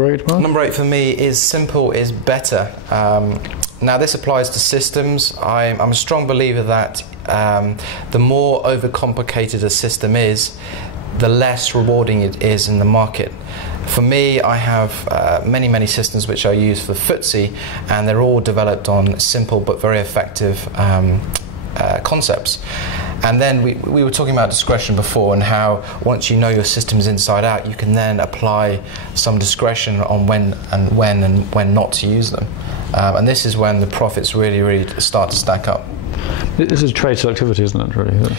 8, Mark? Number 8 for me is simple is better. Now this applies to systems. I'm a strong believer that the more overcomplicated a system is, the less rewarding it is in the market. For me, I have many systems which I use for FTSE, and they're all developed on simple but very effective concepts. And then we were talking about discretion before, and how once you know your systems inside out, you can then apply some discretion on when not to use them. And this is when the profits really start to stack up. This is trade selectivity, isn't it, really?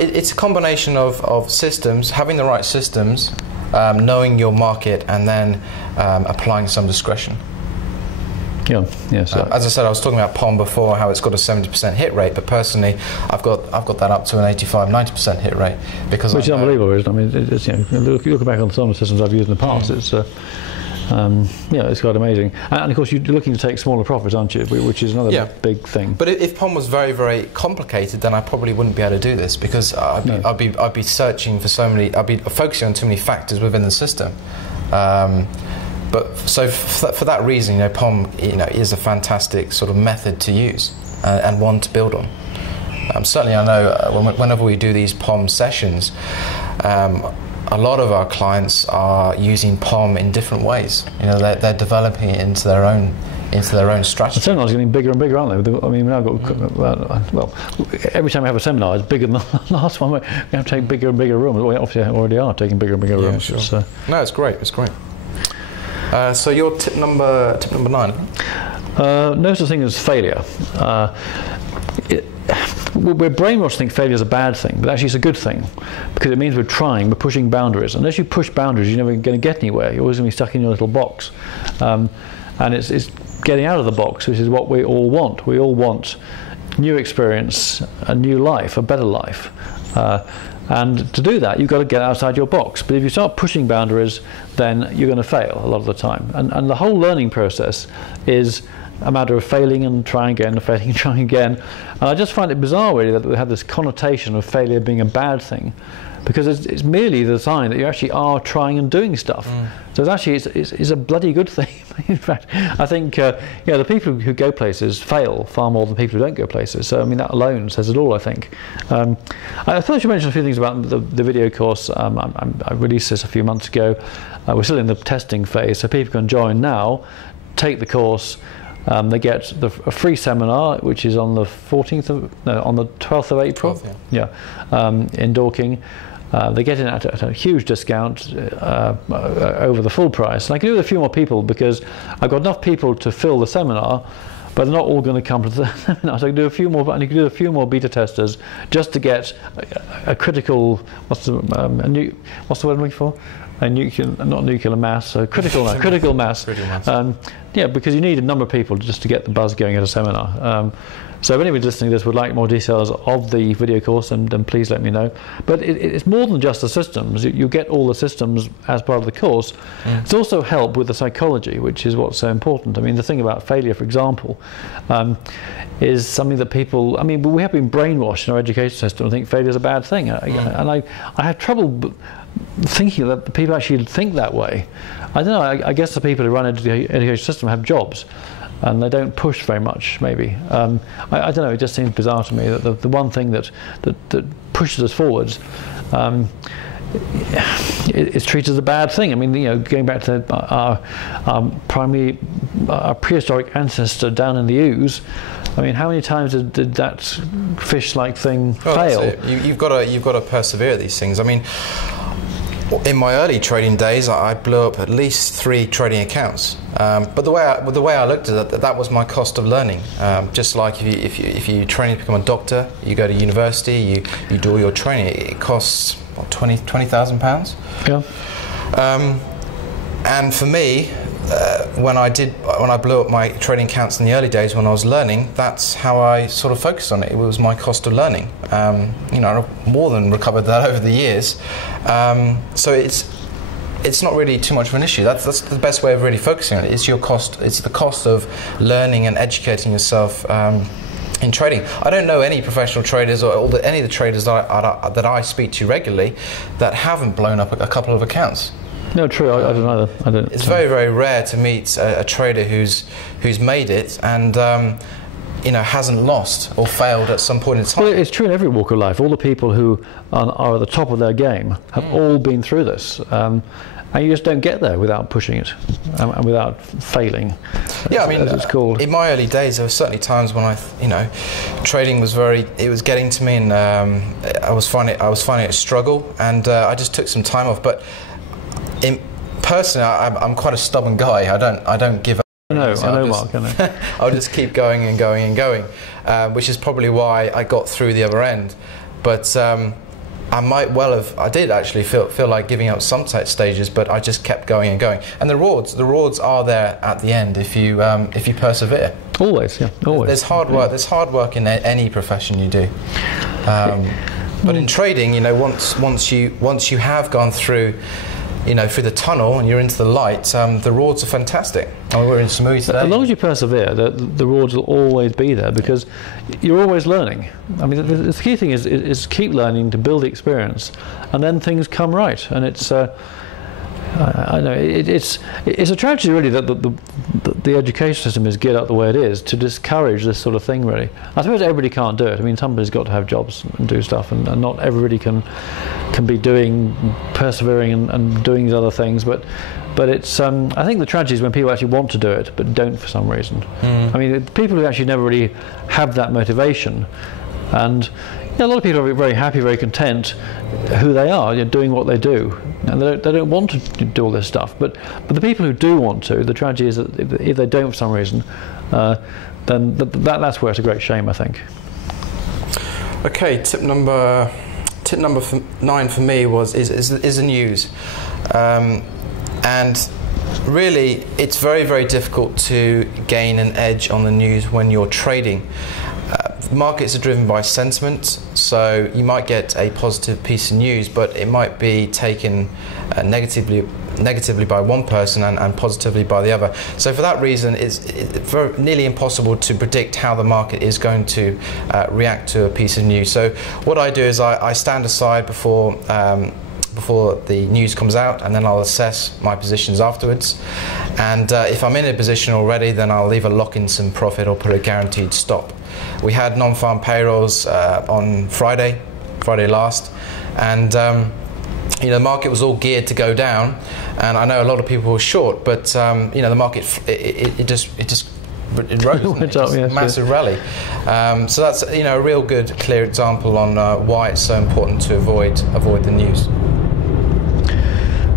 It's a combination of systems, having the right systems, knowing your market, and then applying some discretion. Yeah. So as I said, I was talking about POM before, how it's got a 70% hit rate, but personally, I've got that up to an 85-90% hit rate, because which is unbelievable, isn't it? I mean, it's, looking back on some of the systems I've used in the past, it's it's quite amazing. And of course, you're looking to take smaller profits, aren't you? Which is another big thing. But if POM was very complicated, then I probably wouldn't be able to do this, because I'd be searching for so many. I'd be focusing on too many factors within the system. But so for that reason, POM, is a fantastic sort of method to use and one to build on. Certainly, I know whenever we do these POM sessions, a lot of our clients are using POM in different ways. They're developing it into their own strategy. The seminars are getting bigger and bigger, aren't they? I mean, now every time we have a seminar, it's bigger than the last one. We have to take bigger and bigger rooms. We obviously already are taking bigger and bigger rooms. Sure. No, it's great. It's great. So your tip number 9. No such thing as failure. We're brainwashed to think failure is a bad thing, but actually it's a good thing, because it means we're pushing boundaries. Unless you push boundaries, you're never going to get anywhere. You're always going to be stuck in your little box. And it's getting out of the box, which is what we all want. We all want new experience, a new life, a better life. And to do that, you've got to get outside your box. But if you start pushing boundaries, then you're going to fail a lot of the time. And the whole learning process is a matter of failing and trying again, failing and trying again. And I just find it bizarre, really, that we have this connotation of failure being a bad thing, because it's merely the sign that you actually are trying and doing stuff. So it's a bloody good thing. In fact, I think the people who go places fail far more than people who don't go places. So I mean, that alone says it all, I think. I thought I should mention a few things about the video course. I released this a few months ago. We're still in the testing phase, so people can join now, take the course. They get a free seminar, which is on the 12th of April. 12th, in Dorking. They get in at a huge discount over the full price. And I can do with a few more people, because I've got enough people to fill the seminar, but they're not all going to come to the seminar. So I can do a few more, and you can do a few more beta testers just to get a critical. What's the word I'm looking for? Not nuclear mass, so critical mass. Critical mass. Because you need a number of people just to get the buzz going at a seminar. So if anybody listening to this would like more details of the video course, then please let me know. But it's more than just the systems. You get all the systems as part of the course. It's also help with the psychology, which is what's so important. I mean, the thing about failure, for example, is something that people, we have been brainwashed in our education system and think failure is a bad thing. And I have trouble thinking that people actually think that way. I don't know, I guess the people who run the education system have jobs, and they don't push very much, maybe. I don't know, it just seems bizarre to me that the one thing that pushes us forwards it's treated as a bad thing. I mean, going back to our prehistoric ancestor down in the Ouse, I mean, how many times did that fish-like thing fail? You've got to persevere at these things. I mean, in my early trading days, I blew up at least 3 trading accounts. But the way I looked at it, that was my cost of learning. Just like if you train to become a doctor, you go to university, you do all your training. It costs what, £20,000. Yeah. And for me, when I blew up my trading accounts in the early days when I was learning, that's how I sort of focused on it. It was my cost of learning. I've more than recovered that over the years. So it's not really too much of an issue. That's the best way of really focusing on it. It's your cost. It's the cost of learning and educating yourself in trading. I don't know any professional traders or any of the traders that I speak to regularly that haven't blown up a couple of accounts. No, true. I don't either. I don't. It's very, very rare to meet a trader who's made it and hasn't lost or failed at some point in time. Well, it's true in every walk of life. All the people who are at the top of their game have all been through this. And you just don't get there without pushing it and without failing. Yeah, I mean, as it's called. In my early days, there were certainly times when trading was it was getting to me, and I was finding it a struggle, and I just took some time off. But personally, I'm quite a stubborn guy. I don't give up. I know, Mark. I know. I'll just keep going and going and going, which is probably why I got through the other end. But I did actually feel like giving up some stages, but I just kept going and going. And the rewards are there at the end if you persevere. Always, yeah, always. There's hard work. There's hard work in any profession you do. But in trading, once you have gone through, through the tunnel and you're into the light, the rewards are fantastic. I mean, we're in Samui today. As long as you persevere, the rewards will always be there because you're always learning. I mean, the key thing is keep learning to build the experience, and then things come right. And it's I know it's a tragedy really that the education system is geared up the way it is to discourage this sort of thing. Really, I suppose everybody can't do it. I mean, somebody's got to have jobs and do stuff, and not everybody can be persevering and doing these other things. But it's I think the tragedy is when people actually want to do it but don't for some reason. I mean, people who actually never really have that motivation, and a lot of people are very happy, very content who they are, doing what they do, and they don't want to do all this stuff. But the people who do want to, the tragedy is that if they don't for some reason, then that's where it's a great shame, I think. Okay, tip number 9 for me is the news, and really it's very, very difficult to gain an edge on the news when you're trading. Markets are driven by sentiment, so you might get a positive piece of news, but it might be taken negatively by one person and positively by the other. So for that reason, it's nearly impossible to predict how the market is going to react to a piece of news. So what I do is I stand aside before the news comes out, and then I'll assess my positions afterwards. And if I'm in a position already, then I'll either lock in some profit or put a guaranteed stop. We had non-farm payrolls on Friday last, and the market was all geared to go down, and I know a lot of people were short, but the market it rose, went up, yes, massive rally. So that's a real good, clear example on why it's so important to avoid the news.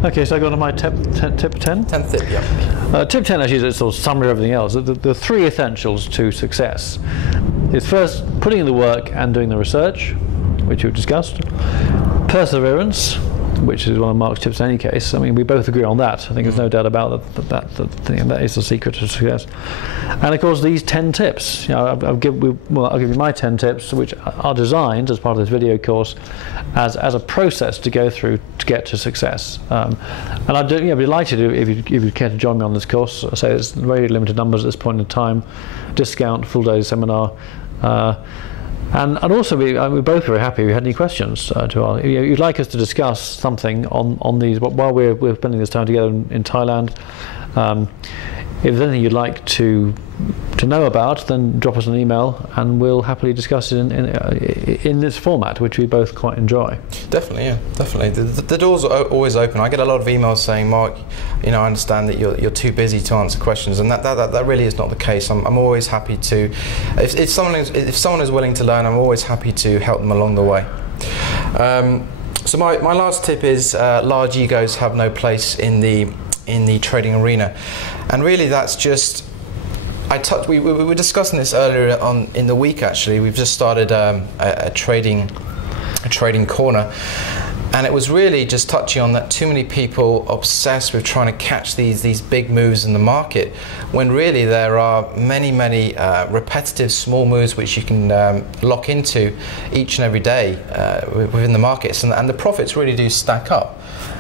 Okay, so I go to my tip 10? 10th tip, yeah. Tip 10 actually is a sort of summary of everything else. The 3 essentials to success is first putting in the work and doing the research, which we've discussed. Perseverance, which is one of Mark's tips in any case. I mean, we both agree on that. I think there's no doubt about that is the secret to success. And of course, these 10 tips. I'll give you my 10 tips, which are designed as part of this video course as a process to go through to get to success. And I'd be delighted if you'd care to join me on this course. I say it's very limited numbers at this point in time. Discount, full day seminar. And also, we're both very happy. We had any questions to ask. You'd like us to discuss something on these while we're spending this time together in Thailand. If there's anything you'd like to know about, then drop us an email, and we'll happily discuss it in this format, which we both quite enjoy. Definitely, yeah, definitely. The doors are always open. I get a lot of emails saying, Mark, I understand that you're too busy to answer questions, and that really is not the case. I'm always happy to. If someone is willing to learn, I'm always happy to help them along the way. So my last tip is large egos have no place in the trading arena, and really that's just. We were discussing this earlier on in the week. Actually, we've just started a trading corner, and it was really just touching on that. Too many people obsessed with trying to catch these big moves in the market, when really there are many repetitive small moves which you can lock into each and every day within the markets, and the profits really do stack up.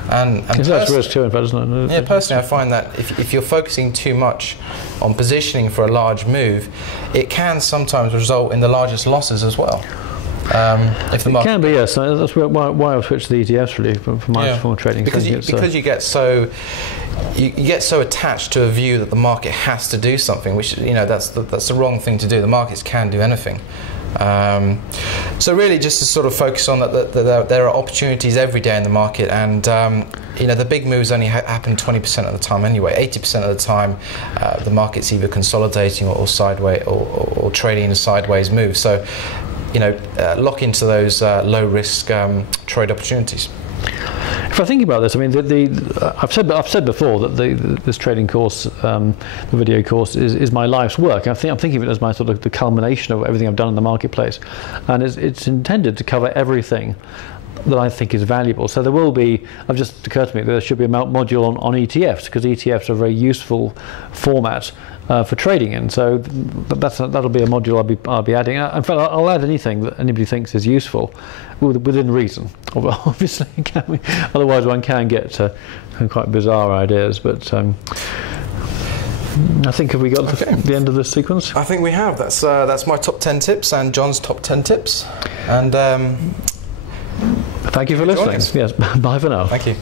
And that's risk too, in fact, isn't it? Yeah, personally, I find that if you're focusing too much on positioning for a large move, it can sometimes result in the largest losses as well. If the It market can be, yes. That's why I've switched to the ETFs really for my form of trading. because you get so you get so attached to a view that the market has to do something, which that's the wrong thing to do. The markets can do anything. So really, just to sort of focus on that there are opportunities every day in the market, and the big moves only happen 20% of the time anyway. 80% of the time, the market's either consolidating or sideways or trading in a sideways move. So, lock into those low risk trade opportunities. If I think about this, I mean, I've said before that this trading course, the video course, is my life's work. I'm thinking of it as my sort of the culmination of everything I've done in the marketplace, and it's intended to cover everything that I think is valuable. So there will be, I've just occurred to me, there should be a module on ETFs, because ETFs are a very useful format for trading in. So that'll be a module I'll be adding. In fact, I'll add anything that anybody thinks is useful within reason. Obviously, otherwise one can get quite bizarre ideas. But I think, have we got the end of this sequence? I think we have. That's my top 10 tips and John's top 10 tips. And thank you for listening. Yes, bye for now. Thank you.